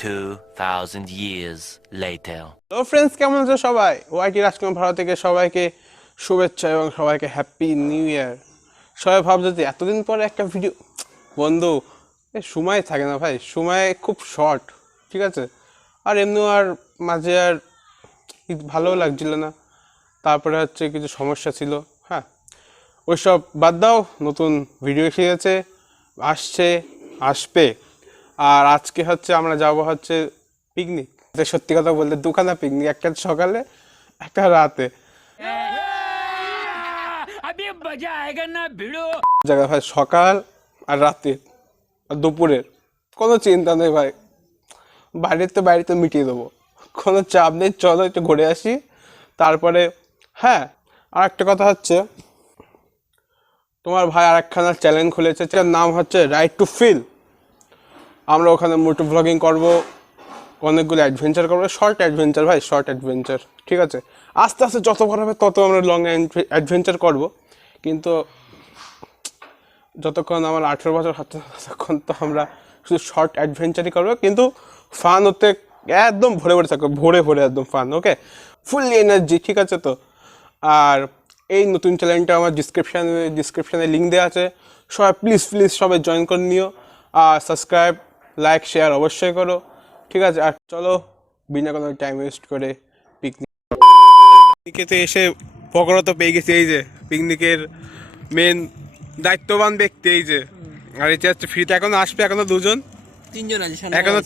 2000 years later. তো friends, কেমন আছো সবাই? ওয়াইটি রাজকুমার ভারত থেকে সবাইকে শুভেচ্ছা এবং সবাইকে হ্যাপি নিউ ইয়ার। সবাই ভাবছে যে এতদিন পরে একটা ভিডিও, বন্ধু সময় থাকে না ভাই, সময় খুব শর্ট, ঠিক আছে? আর এমনি আর মাঝে আর ভালোও লাগছিল না, তারপরে হচ্ছে কিছু সমস্যা ছিল। হ্যাঁ, ওইসব বাদ দাও, নতুন ভিডিও এসে গেছে, আসবে। আর আজকে হচ্ছে আমরা যাব হচ্ছে পিকনিক। সত্যি কথা বলতে দুখানা পিকনিক, একটা সকালে একটা রাতে। জায়গা ভাই, সকাল আর রাতে আর দুপুরের কোনো চিন্তা নেই ভাই, বাড়িতে মিটিয়ে দেবো, কোনো চাপ নেই। চলো একটু ঘুরে আসি। তারপরে হ্যাঁ, আর একটা কথা হচ্ছে, তোমার ভাই আর একখানা চ্যানেল খুলেছে, যার নাম হচ্ছে রাইট টু ফিল। আমরা ওখানে মোটো ব্লগিং করবো, অনেকগুলো অ্যাডভেঞ্চার করবো, শর্ট অ্যাডভেঞ্চার ভাই, শর্ট অ্যাডভেঞ্চার, ঠিক আছে? আস্তে আস্তে যত বড় হবে তত আমরা লং অ্যাডভেঞ্চার করবো, কিন্তু যতক্ষণ আমার 18 বছর হচ্ছে ততক্ষণ তো আমরা শুধু শর্ট অ্যাডভেঞ্চারই করবো, কিন্তু ফান হতে একদম ভরে থাকবে, ভরে একদম ফান, ফুললি এনার্জি, ঠিক আছে? তো আর এই নতুন চ্যানেলটা আমার ডিসক্রিপশানে লিঙ্ক দেওয়া আছে, সবাই প্লিজ সবাই জয়েন করে নিও। আর সাবস্ক্রাইব, লাইক, শেয়ার অবশ্যই করো, ঠিক আছে? আর চলো বিনা কোনো টাইম ওয়েস্ট করে পিকনিকেতে এসে পকোড়া তো পেয়ে গেছি। এই যে পিকনিকের মেন দায়িত্ববান ব্যক্তি, এই যে। আর এটা হচ্ছে ফ্রিতে এখনো আসবে, এখনো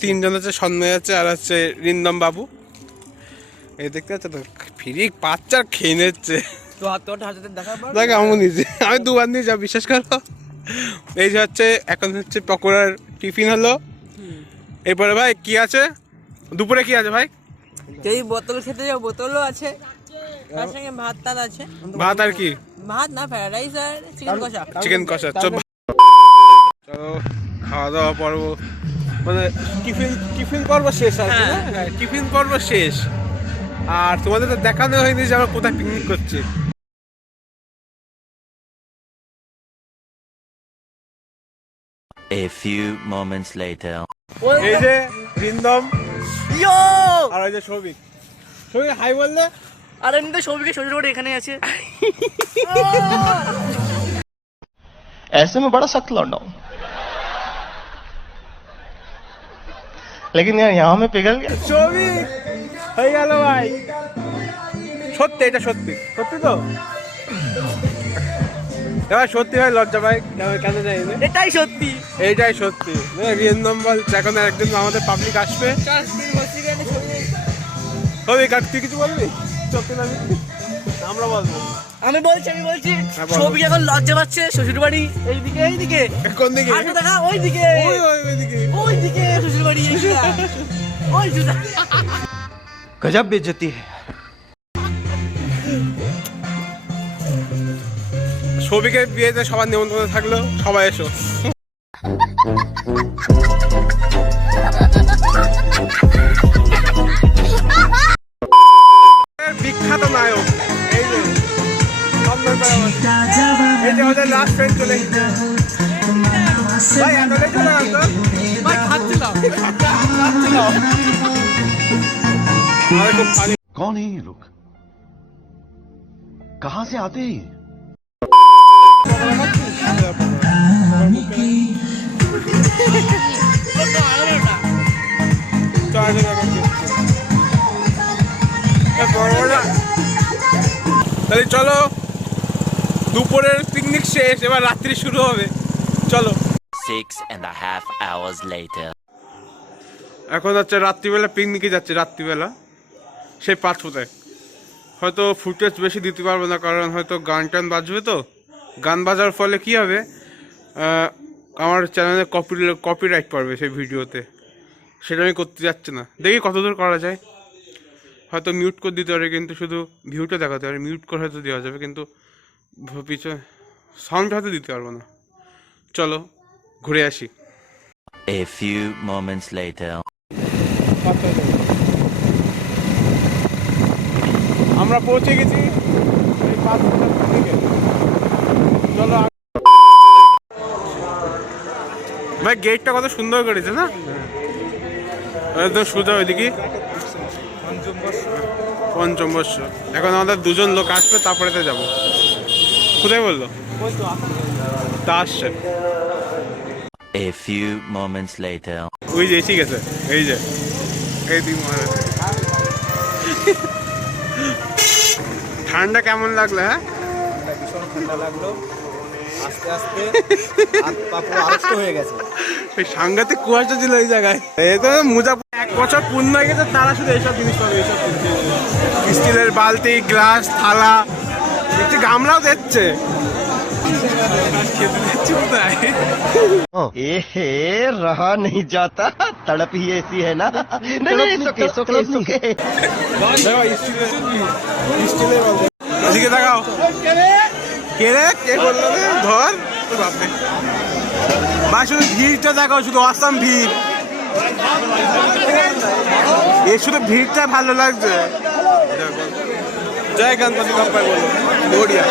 তিনজন আছে, সন্ময় আছে আর হচ্ছে রিন্দম বাবু। এই দেখতে পাচ্ছ তো, ফ্রি বাচ্চা খেয়ে নিচ্ছে। দেখ আমি নিজে, আমি দুবার নিয়ে যাবো, বিশ্বাস করো। এই যে হচ্ছে এখন হচ্ছে পকোড়ার টিফিন হলো। এরপরে ভাই কি আছে দুপুরে, কি আছে ভাই? এই বোতল খেতে যাও, বোতলও আছে, তার সঙ্গে ভাত আছে। ভাত আর কি? ভাত না, ফ্রাইড রাইস আর চিকেন কষা। চলো খাওয়া দাওয়া পর্ব, মানে টিফিন পর্ব শেষ আর কি, হ্যাঁ টিফিন পর্ব শেষ। আর তোমাদের তো দেখানো হয়নি যে আমরা কোথায় পিকনিক করছি। A few moments later. এই যে রিন্দম আর ওই যে সৌভিক হাই বললে। আর এমনি সৌভিকে শ্বশুর বাড়ি এখানে আছে। ऐसे में बड़ा सख्त लौंडा हूं, लेकिन यार यहाँ में पिघल गया। সৌভিক হয়ে গেল ভাই, সত্যি, এটা সত্যি তো এবার সত্যি ভাই, লজ্জা ভাই কেন যাই না, এইটাই সত্যি। রিন্দম বলছে এখন একদিন আমাদের পাবলিক আসবে। সৌভিক আর তুই কিছু বলবি? সত্যি না আমরা বলবো। আমি বলছি সৌভিক এখন লজ্জা পাচ্ছে, শ্বশুর বাড়ি এইদিকে। কোন দিকে? দেখা ওইদিকে শ্বশুর বাড়ি। गजब बेइज्जती है। সৌভিকের বিয়েতে সবার নিমন্ত্রণ থাকলো, সবাই এসো। বিখ্যাত নায়ক এই যে আমাদের লাস্ট ফ্রেন্ড চলে এসেছে ভাই। এতটাই চলে আসতো ভাই, খাচ্ছিলাম। कौन है ये लोग, कहां से आते हैं? তাহলে চলো, দুপুরের পিকনিক শেষ, এবার রাত্রি শুরু হবে, চলো। 6.5 hours later. এখন হচ্ছে রাত্রিবেলা পিকনিকে যাচ্ছে, রাত্রিবেলা সেই পাঁচফোঁটায়। হয়তো ফুটেজ বেশি দিতে পারবো না, কারণ হয়তো গান বাজবে। তো গান বাজার ফলে কি হবে, আমার চ্যানেলে কপিরাইট পড়বে সেই ভিডিওতে, সেটা আমি করতে যাচ্ছি না। দেখি কতদূর করা যায়। হয়তো মিউট করে দিতে পারে, কিন্তু শুধু ভিউটা দেখাতে পারে। মিউট করে হয়তো দেওয়া যাবে, কিন্তু পিছনে সাউন্ড হয়তো দিতে পারবো না। চলো ঘুরে আসি। A few moments later. আমরা পৌঁছে গেছি চলো ভাই, গেটটা কত সুন্দর করেছে না? তো সোজা ওইদিকে পঞ্চম বর্ষ। এখন আমাদের দুজন লোক আসবে, তারপরে তো যাবো। কোথায় বললো? তা আসছে। A few moments later. ওই যে এসে গেছে, এই যে এই দিন। ঠান্ডা কেমন লাগলো? হ্যাঁ, ভীষণ ঠান্ডা লাগলো, আস্তে আস্তে হাত পা পুরো আড়ষ্ট হয়ে গেছে। এই সাংঘাতিক কুয়াশা ছিল এই জায়গায়। এই তো মুজা 1 বছর পূর্ণ হয়ে গেছে, তারা শুধু এইসব জিনিস পাবে, এইসব স্টিলের বালতি, গ্লাস, থালা, একটি গামলাও দিচ্ছে। ए रहा नहीं जाता, तड़प ही ऐसी है ना। नहीं नहीं, सुके सुके सुके। এদিকে দেখাও। কে রে? কে বললো রে? ধর বাপরে। ভাই শুধু ভিড়টা দেখাও, শুধু অসাম ভিড়। এ শুধু ভিড়টা ভালো লাগছে। জয় গণপতি বাপ্পা বলো, বড়িয়া।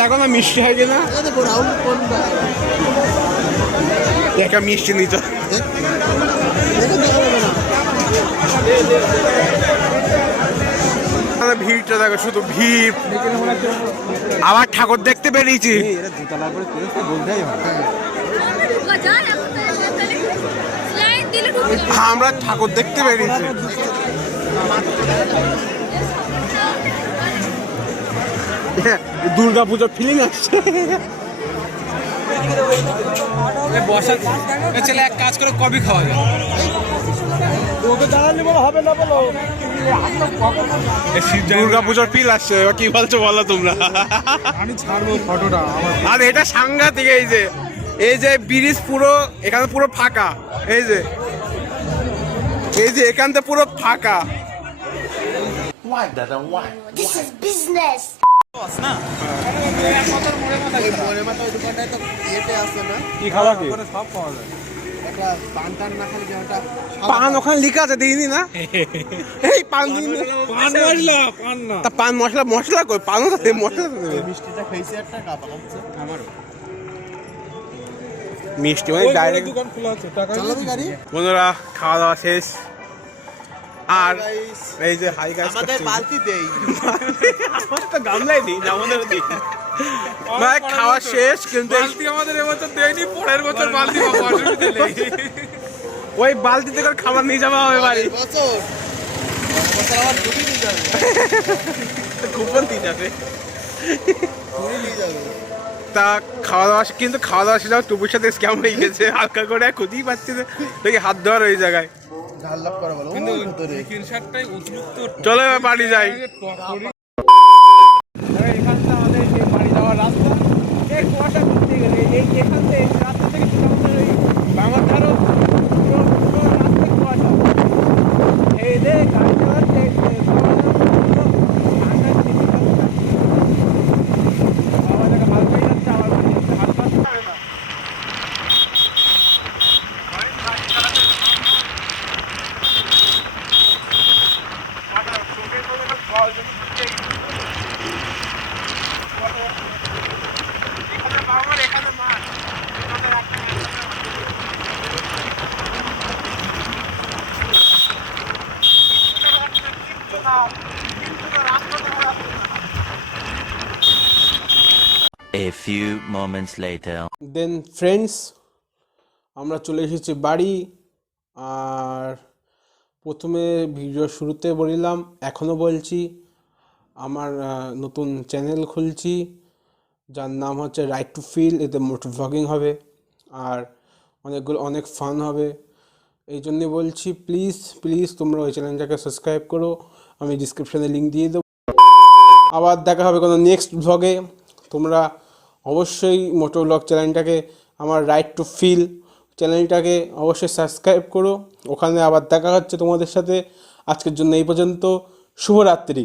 দেখো না মিষ্টি হয় কিনা, একটা মিষ্টি নিত। ভিড়টা দেখো, শুধু ভিড়। আবার ঠাকুর দেখতে বেরিয়েছি। আমরা ঠাকুর দেখতে বেরিয়েছি। দুর্গা পুজোর ফিলিং আসছে। ছেলে এক কাজ করে কবি খাওয়া যায়। দুর্গা পুজোর ফিল আসছে, কি বলছো বলো তোমরা? আমি ছাড়বো ফটোটা আমার। আর এটা সাংঘাতিক। এই যে ব্রিজ পুরো এখানে পুরো ফাঁকা। এই যে এখানটা পুরো ফাঁকা। This is business. কি খাওয়া কি? সব পাওয়া যায়। পান ওখানে লিখা আছে, দিইনি না? এই পান দিইনি। পান মশলা, পান না। তা পান মশলা কই? পানও তো মশলা তো দেবে। মিষ্টিটা খাইছে একটা কাপ হচ্ছে আমারও। মিষ্টি মানে ডাইরেক্ট। দোকান খোলা আছে, টাকা চালাবি গাড়ি। বন্ধুরা খাওয়া দাওয়া শেষ। আর এই যে হাই গাইস, আমাদের বালতি দেই। আমার তো গামলাই দিই, আমাদের দিই। ভাই খাওয়া শেষ, কিন্তু বালতি আমাদের এবছর দেয়নি, পরের বছর বালতি পাবো, অসুবিধা নেই। ওই বালতি থেকে খাবার নিয়ে যাওয়া হবে বাড়ি। বছর আবার ছুটি নিয়ে যাবে, কুপন দিয়ে যাবে। ছুটি নিয়ে যাবে। তা খাওয়া দাওয়া শেষ। টুপুর সাথে স্ক্যাম হয়ে গেছে, হালকা করে খুঁজেই পাচ্ছি না, দেখি হাত ধোয়ার ওই জায়গায়। ঢাল্লাপ করা বলো কিন্তু স্ক্রিনশটটাই অতিরিক্ত। চলো এবার বাড়ি যাই। এখানটা আমাদের যে বাড়ি যাওয়ার রাস্তা, এই কুয়াশা ঘুরতে গেলে এখান থেকে রাস্তা থেকে বাংলার ধারো পুরো রাস্তা কুয়াশা। এই যে গাড়ি চালাচ্ছে A few moments later. Then friends, আমরা চলে এসেছি বাড়ি। আর প্রথমে ভিডিও শুরুতে বললাম, এখনও বলছি, আমার নতুন চ্যানেল খুলছি, যার নাম হচ্ছে রাইট টু ফিল। এতে মোটর ভ্লগিং হবে আর অনেক ফান হবে। এই জন্যে বলছি, প্লিজ তোমরা ওই চ্যানেলটাকে সাবস্ক্রাইব করো। আমি ডিসক্রিপশানে লিঙ্ক দিয়ে দেবো। আবার দেখা হবে কোনো নেক্সট ভ্লগে। তোমরা অবশ্যই মোটো ব্লগ চ্যানেলটাকে, আমার রাইট টু ফিল চ্যানেলটাকে অবশ্যই সাবস্ক্রাইব করো। ওখানে আবার দেখা হচ্ছে তোমাদের সাথে। আজকের জন্য এই পর্যন্ত। শুভরাত্রি।